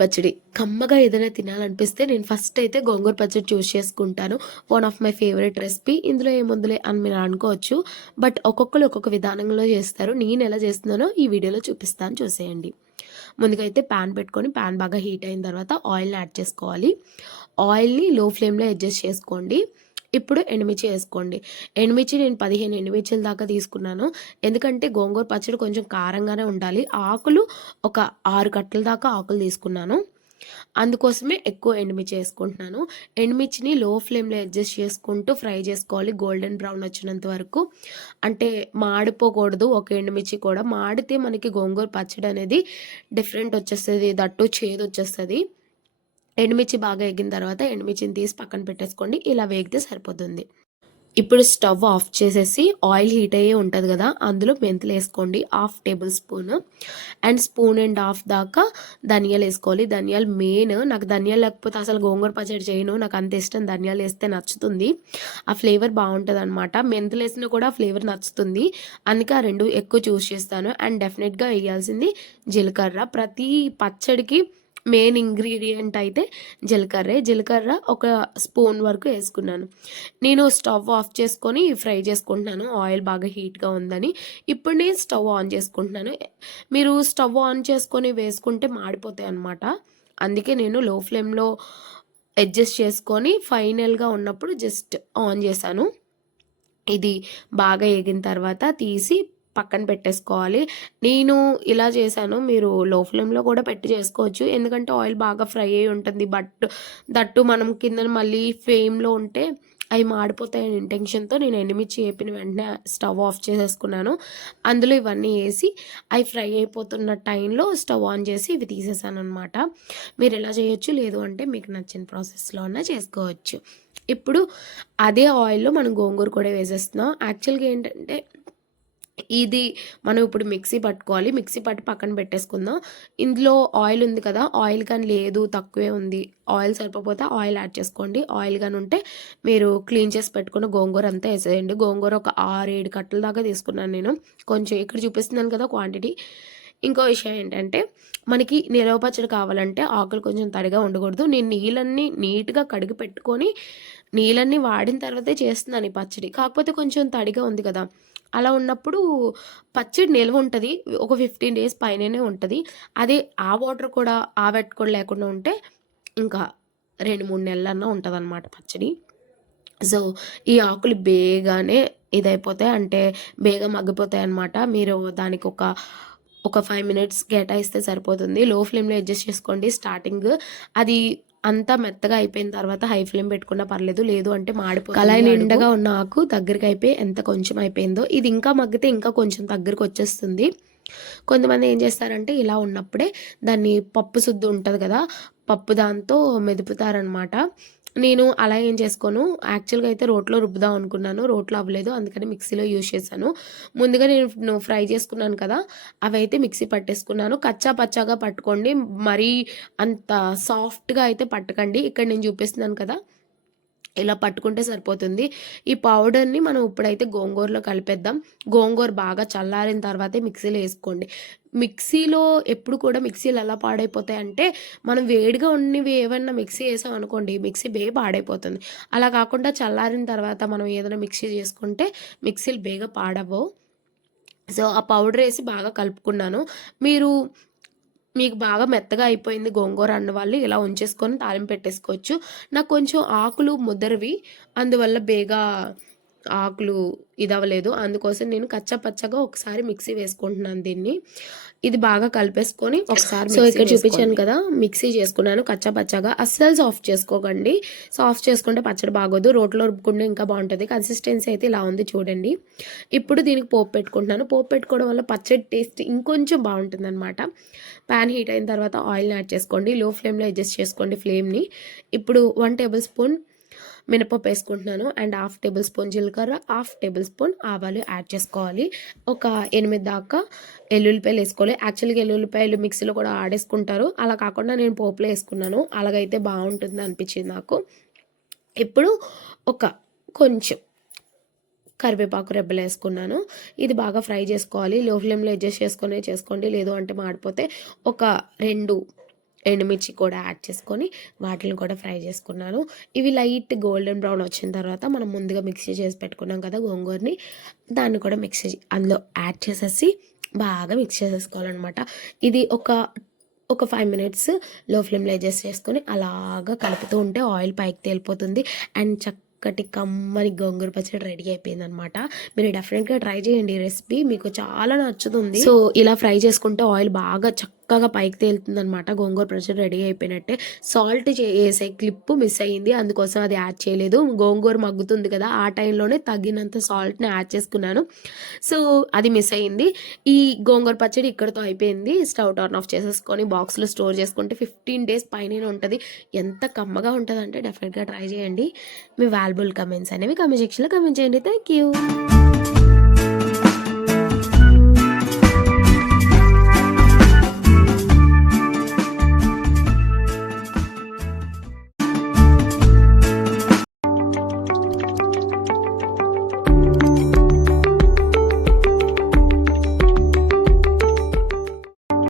పచ్చడి. కమ్మగా ఏదైనా తినాలనిపిస్తే నేను ఫస్ట్ అయితే గోంగూర పచ్చడి చూస్ చేసుకుంటాను. One of my favourite recipe ఇందులో ఏముందులే అని మీరు అనుకోవచ్చు. బట్ ఒక్కొక్కరు ఒక్కొక్క విధానంలో చేస్తారు. నేను ఎలా చేస్తున్నానో ఈ వీడియోలో చూపిస్తాను. చూసేయండి. ముందుగా అయితే ప్యాన్ పెట్టుకొని ప్యాన్ బాగా హీట్ అయిన తర్వాత ఆయిల్ని యాడ్ చేసుకోవాలి. ఆయిల్ని లో ఫ్లేమ్లో అడ్జస్ట్ చేసుకోండి. ఇప్పుడు ఎండుమిర్చి వేసుకోండి ఎండుమిర్చి నేను పదిహేను ఎండుమిర్చిల దాకా తీసుకున్నాను. ఎందుకంటే గోంగూర పచ్చడి కొంచెం కారంగానే ఉండాలి. ఆకులు ఒక ఆరు కట్టల దాకా ఆకులు తీసుకున్నాను. అందుకోసమే ఎక్కువ ఎండుమిర్చి వేసుకుంటున్నాను. ఎండుమిర్చిని లో ఫ్లేమ్లో అడ్జస్ట్ చేసుకుంటూ ఫ్రై చేసుకోవాలి. గోల్డెన్ బ్రౌన్ వచ్చినంత వరకు. అంటే మాడిపోకూడదు. ఒక ఎండుమిర్చి కూడా మాడితే మనకి గోంగూర పచ్చడి అనేది డిఫరెంట్ వచ్చేస్తుంది దట్టు చేదు వచ్చేస్తుంది. ఎండుమిర్చి బాగా ఎగిన తర్వాత ఎండుమిర్చిని తీసి పక్కన పెట్టేసుకోండి. ఇలా వేగితే సరిపోతుంది. ఇప్పుడు స్టవ్ ఆఫ్ చేసేసి ఆయిల్ హీట్ అయ్యే ఉంటుంది కదా అందులో మెంతులు వేసుకోండి. Half tablespoon. And spoon and half దాకా ధనియాలు వేసుకోవాలి. ధనియాలు మెయిన్. నాకు ధనియాలు లేకపోతే అసలు గోంగూర పచ్చడి చేయను. నాకు అంత ఇష్టం ధనియాలు వేస్తే నచ్చుతుంది. ఆ ఫ్లేవర్ బాగుంటుంది అనమాట మెంతులు వేసినా కూడా ఫ్లేవర్ నచ్చుతుంది. అందుకే ఆ రెండు ఎక్కువ చూస్ చేస్తాను. అండ్ డెఫినెట్గా వేయాల్సింది జీలకర్ర. ప్రతి పచ్చడికి మెయిన్ ఇంగ్రీడియంట్ అయితే జీలకర్రే. జీలకర్ర ఒక స్పూన్ వరకు వేసుకున్నాను. నేను స్టవ్ ఆఫ్ చేసుకొని ఫ్రై చేసుకుంటున్నాను. ఆయిల్ బాగా హీట్గా ఉందని. ఇప్పుడు నేను స్టవ్ ఆన్ చేసుకుంటున్నాను. మీరు స్టవ్ ఆన్ చేసుకొని వేసుకుంటే మాడిపోతాయి అనమాట అందుకే నేను లో ఫ్లేమ్లో అడ్జస్ట్ చేసుకొని ఫైనల్గా ఉన్నప్పుడు జస్ట్ ఆన్ చేశాను. ఇది బాగా ఎగిన తర్వాత తీసి పక్కన పెట్టేసుకోవాలి. నేను ఇలా చేశాను. మీరు లో ఫ్లేమ్లో కూడా పెట్టి చేసుకోవచ్చు. ఎందుకంటే ఆయిల్ బాగా ఫ్రై అయి ఉంటుంది. బట్ దట్టు మనం కింద మళ్ళీ ఫ్లేమ్లో ఉంటే అవి మాడిపోతాయని ఇంటెన్షన్తో నేను ఎండుమిర్చి వేపిన వెంటనే స్టవ్ ఆఫ్ చేసేసుకున్నాను. అందులో ఇవన్నీ వేసి అవి ఫ్రై అయిపోతున్న టైంలో స్టవ్ ఆన్ చేసి ఇవి తీసేసాను అనమాట మీరు ఎలా చేయొచ్చు? లేదు అంటే మీకు నచ్చిన ప్రాసెస్లో అన్నా చేసుకోవచ్చు. ఇప్పుడు అదే ఆయిల్లో మనం గోంగూర కూడా వేసేస్తున్నాం. యాక్చువల్గా ఏంటంటే ఇది మనం ఇప్పుడు మిక్సీ పట్టుకోవాలి. మిక్సీ పట్టి పక్కన పెట్టేసుకుందాం. ఇందులో ఆయిల్ ఉంది కదా ఆయిల్ కానీ లేదు తక్కువే ఉంది. ఆయిల్ సరిపోతే ఆయిల్ యాడ్ చేసుకోండి. ఆయిల్ కానీ ఉంటే మీరు క్లీన్ చేసి పెట్టుకున్న గోంగూర అంతా వేసేయండి. గోంగూర ఒక ఆరు ఏడు కట్టల దాకా తీసుకున్నాను నేను. కొంచెం ఇక్కడ చూపిస్తున్నాను కదా క్వాంటిటీ. ఇంకో విషయం ఏంటంటే మనకి నిలవ పచ్చడి కావాలంటే ఆకులు కొంచెం తడిగా ఉండకూడదు. నేను నీళ్ళన్నీ నీట్గా కడిగి పెట్టుకొని నీళ్ళన్నీ వాడిన తర్వాతే చేస్తున్నాను ఈ పచ్చడి. కాకపోతే కొంచెం తడిగా ఉంది కదా. అలా ఉన్నప్పుడు పచ్చడి నిల్వ ఉంటుంది. ఒక ఫిఫ్టీన్ డేస్ పైననే ఉంటుంది. అదే ఆ వాటర్ కూడా ఆ వెట్ కూడా లేకుండా ఉంటే ఇంకా రెండు మూడు నెలలన్నా ఉంటుంది అనమాట పచ్చడి సో ఈ ఆకులు బేగానే ఇదైపోతాయి. అంటే బేగా మగ్గిపోతాయి అనమాట మీరు దానికి ఒక ఒక ఫైవ్ మినిట్స్ కేటాయిస్తే సరిపోతుంది. లో ఫ్లేమ్లో అడ్జస్ట్ చేసుకోండి. స్టార్టింగ్ అది అంతా మెత్తగా అయిపోయిన తర్వాత హై ఫ్లేమ్ పెట్టుకున్నా పర్లేదు. లేదు అంటే మాడిపోతుంది కళాయి నిండగా ఉన్న ఆకు దగ్గరికి అయిపోయి ఎంత కొంచెం అయిపోయిందో. ఇది ఇంకా మగ్గితే ఇంకా కొంచెం దగ్గరికి వచ్చేస్తుంది. కొంతమంది ఏం చేస్తారంటే ఇలా ఉన్నప్పుడే దాన్ని పప్పు శుద్ధి ఉంటుంది కదా పప్పు దాంతో మెదుపుతారనమాట. నేను అలా ఏం చేసుకోను. యాక్చువల్గా అయితే రోట్లో రుబ్బుదాం అనుకున్నాను. రోట్లో అవ్వలేదు. అందుకని మిక్సీలో యూజ్ చేశాను. ముందుగా నేను ఫ్రై చేసుకున్నాను కదా అవైతే మిక్సీ పట్టేసుకున్నాను. కచ్చా పచ్చాగా పట్టుకోండి. మరీ అంత సాఫ్ట్గా అయితే పట్టకండి. ఇక్కడ నేను చూపిస్తున్నాను కదా. ఇలా పట్టుకుంటే సరిపోతుంది. ఈ పౌడర్ని మనం ఇప్పుడైతే గోంగూరలో కలిపేద్దాం. గోంగూర బాగా చల్లారిన తర్వాతే మిక్సీలో వేసుకోండి. మిక్సీలో ఎప్పుడు కూడా మిక్సీలు ఎలా పాడైపోతాయి అంటే మనం వేడిగా ఉన్నవి ఏమన్నా మిక్సీ వేసాం అనుకోండి మిక్సీ బేగా పాడైపోతుంది. అలా కాకుండా చల్లారిన తర్వాత మనం ఏదైనా మిక్సీ చేసుకుంటే మిక్సీలు బేగా పాడవవు సో ఆ పౌడర్ వేసి బాగా కలుపుకున్నాను. మీరు మీకు బాగా మెత్తగా అయిపోయింది గోంగూర అన్న వాళ్ళు ఇలా ఉంచేసుకొని తాలింపు పెట్టేసుకోవచ్చు. నాకు కొంచెం ఆకులు ముదరివి అందువల్ల బేగా ఆకులు ఇదవ్వలేదు. అందుకోసం నేను కచ్చా పచ్చగా ఒకసారి మిక్సీ వేసుకుంటున్నాను దీన్ని. ఇది బాగా కలిపేసుకొని ఒకసారి సో ఇక్కడ చూపించాను కదా మిక్సీ చేసుకున్నాను కచ్చా పచ్చగా అస్సలు సాఫ్ట్ చేసుకోకండి. సాఫ్ట్ చేసుకుంటే పచ్చడి బాగోదు. రోట్లో రుబ్బుకుంటే ఇంకా బాగుంటుంది. కన్సిస్టెన్సీ అయితే ఇలా ఉంది చూడండి. ఇప్పుడు దీనికి పోపు పెట్టుకుంటున్నాను. పోపు పెట్టుకోవడం వల్ల పచ్చడి టేస్ట్ ఇంకొంచెం బాగుంటుంది అనమాట ప్యాన్ హీట్ అయిన తర్వాత ఆయిల్ని యాడ్ చేసుకోండి. లో ఫ్లేమ్లో అడ్జస్ట్ చేసుకోండి ఫ్లేమ్ని. ఇప్పుడు వన్ టేబుల్ స్పూన్ మినపప్పు వేసుకుంటున్నాను. అండ్ హాఫ్ టేబుల్ స్పూన్ జీలకర్ర హాఫ్ టేబుల్ స్పూన్ ఆవాలు యాడ్ చేసుకోవాలి. ఒక ఎనిమిది దాకా ఎల్లుల్లిపాయలు వేసుకోవాలి. యాక్చువల్గా ఎల్లుల్లిపాయలు మిక్సీలో కూడా ఆడేసుకుంటారు. అలా కాకుండా నేను పోపులో వేసుకున్నాను. అలాగైతే బాగుంటుంది అనిపించింది నాకు. ఇప్పుడు ఒక కొంచెం కరివేపాకు రెబ్బలు వేసుకున్నాను. ఇది బాగా ఫ్రై చేసుకోవాలి. లో ఫ్లేమ్లో అడ్జస్ట్ చేసుకునే చేసుకోండి. లేదు అంటే మాడిపోతే ఒక రెండు ఎండుమిర్చి కూడా యాడ్ చేసుకొని వాటిని కూడా ఫ్రై చేసుకున్నాను. ఇవి లైట్ గోల్డెన్ బ్రౌన్ వచ్చిన తర్వాత మనం ముందుగా మిక్సీ చేసి పెట్టుకున్నాం కదా గోంగూరని దాన్ని కూడా మిక్సీ అందులో యాడ్ చేసేసి బాగా మిక్స్ చేసేసుకోవాలన్నమాట. ఇది ఒక ఒక ఫైవ్ మినిట్స్లో ఫ్లేమ్లో అడ్జస్ట్ చేసుకొని అలాగా కలుపుతూ ఉంటే ఆయిల్ పైకి తేలిపోతుంది. అండ్ చక్కటి కమ్మని గోంగూర పచ్చడి రెడీ అయిపోయింది అనమాట మీరు డెఫినెట్గా ట్రై చేయండి ఈ రెసిపీ. మీకు చాలా నచ్చుతుంది. సో ఇలా ఫ్రై చేసుకుంటే ఆయిల్ బాగా చక్క చక్కగా పైకి తేలుతుంది అనమాట గోంగూర పచ్చడి రెడీ అయిపోయినట్టే. సాల్ట్ వేసే క్లిప్ మిస్ అయ్యింది. అందుకోసం అది యాడ్ చేయలేదు. గోంగూర మగ్గుతుంది కదా ఆ టైంలోనే తగినంత సాల్ట్ని యాడ్ చేసుకున్నాను. సో అది మిస్ అయ్యింది. ఈ గోంగూర పచ్చడి ఇక్కడతో అయిపోయింది. స్టవ్ టర్న్ ఆఫ్ చేసేసుకొని బాక్స్లో స్టోర్ చేసుకుంటే ఫిఫ్టీన్ డేస్ పైన ఉంటుంది. ఎంత కమ్మగా ఉంటుంది అంటే డెఫినెట్గా ట్రై చేయండి. మీ వాల్యుబుల్ కమెంట్స్ అనేవి కమెంట్ సెక్షన్లో కమెంట్ చేయండి. Thank you